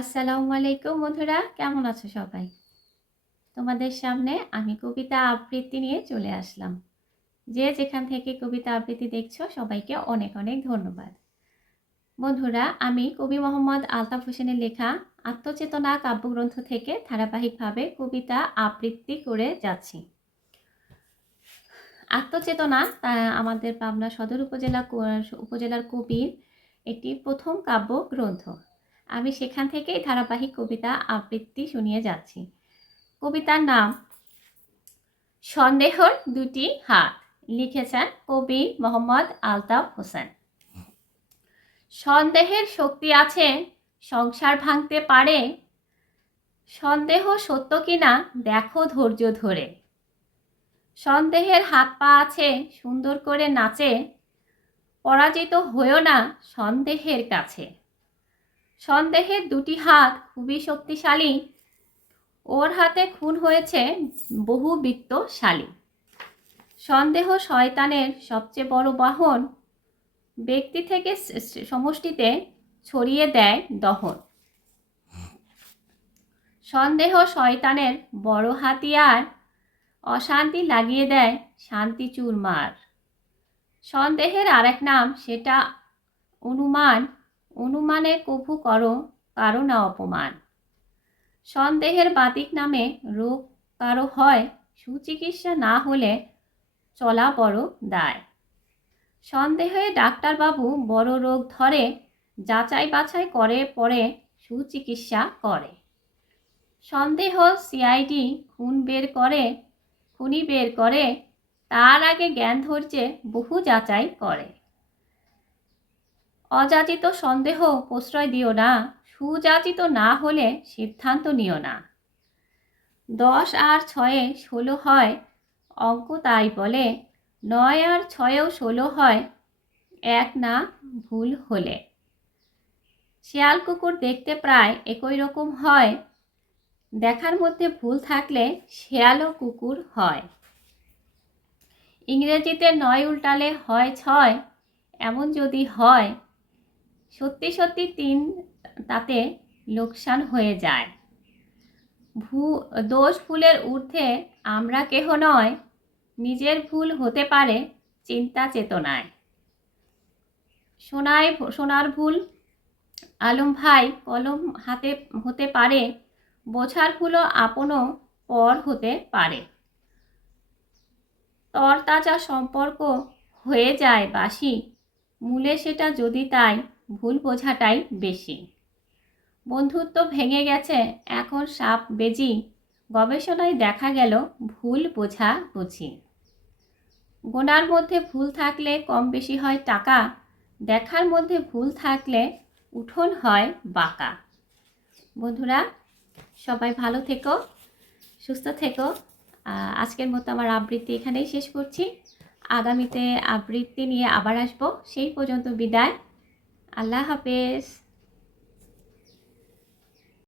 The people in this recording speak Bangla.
আসসালামু আলাইকুম বন্ধুরা, কেমন আছো সবাই? তোমাদের সামনে আমি কবিতা আবৃত্তি নিয়ে চলে আসলাম। যে যেখান থেকে কবিতা আবৃত্তি দেখছ, সবাইকে অনেক অনেক ধন্যবাদ। বন্ধুরা, আমি কবি মোহাম্মদ আলতাফ হোসেনের লেখা আত্মচেতনা কাব্যগ্রন্থ থেকে ধারাবাহিকভাবে কবিতা আবৃত্তি করে যাচ্ছি। আত্মচেতনা আমাদের পাবনা সদর উপজেলা উপজেলার কবির একটি প্রথম কাব্য গ্রন্থ আমি সেখান থেকেই ধারাবাহিক কবিতা আবৃত্তি শুনিয়ে যাচ্ছি। কবিতার নাম সন্দেহর দুটি হাত লিখেছেন কবি মোহাম্মদ আলতাফ হোসেন। সন্দেহের শক্তি আছে, সংসার ভাঙতে পারে। সন্দেহ সত্য কিনা দেখো ধৈর্য ধরে। সন্দেহের হাত পা আছে, সুন্দর করে নাচে। পরাজিত হয়েও না সন্দেহের কাছে। সন্দেহের দুটি হাত খুবই শক্তিশালী। ওর হাতে খুন হয়েছে বহু বৃত্তশালী সন্দেহ শয়তানের সবচেয়ে বড় বাহন। ব্যক্তি থেকে সমষ্টিতে ছড়িয়ে দেয় দহন। সন্দেহ শয়তানের বড় হাতিয়ার। অশান্তি লাগিয়ে দেয় শান্তি চুরমার। সন্দেহের আরেক নাম, সেটা অনুমান। অনুমানে কভু করো, কারও না অপমান। সন্দেহের বাতিক নামে রোগ কারও হয়, সুচিকিৎসা না হলে চলা বড় দায়। সন্দেহে ডাক্তারবাবু বড় রোগ ধরে, যাচাই বাছাই করে পরে সুচিকিৎসা করে। সন্দেহ সিআইডি খুন বের করে, খুনি বের করে, তার আগে জ্ঞান ধৈর্যে বহু যাচাই করে। অযাচিত সন্দেহ প্রশ্রয় দিও না, সুযাচিত না হলে সিদ্ধান্ত নিও না। দশ আর ছয়ে ষোলো হয়, অঙ্ক তাই বলে, নয় আর ছয়েও ষোলো হয়, এক না ভুল হলে। শিয়াল কুকুর দেখতে প্রায় একই রকম হয়, দেখার মধ্যে ভুল থাকলে শেয়ালও কুকুর হয়। ইংরেজিতে নয় উল্টালে হয় ছয়, এমন যদি হয় সত্যি সত্যি তিন তাতে লোকসান হয়ে যায়। ভু, দোষ ফুলের ঊর্ধ্বে আমরা কেহ নয়, নিজের ভুল হতে পারে চিন্তা চেতনায়। সোনায় সোনার ভুল, আলম ভাই কলম হাতে, হতে পারে, বোঝার ভুলও আপনও পর হতে পারে। তরতাজা সম্পর্ক হয়ে যায় বাসি মূলে সেটা যদি তাই ভুল বোঝাটাই বেশি। বন্ধুত্ব ভেঙে গেছে, এখন সাপ বেজি। গবেষণায় দেখা গেল ভুল বোঝা বুঝি। গোনার মধ্যে ভুল থাকলে কম বেশি হয় টাকা, দেখার মধ্যে ভুল থাকলে উঠোন হয় বাঁকা। বন্ধুরা, সবাই ভালো থেকো, সুস্থ থেকো। আজকের মতো আমার আবৃত্তি এখানেই শেষ করছি। আগামীতে আবৃত্তি নিয়ে আবার আসব। সেই পর্যন্ত বিদায়। আল্লাহ হাফেজ।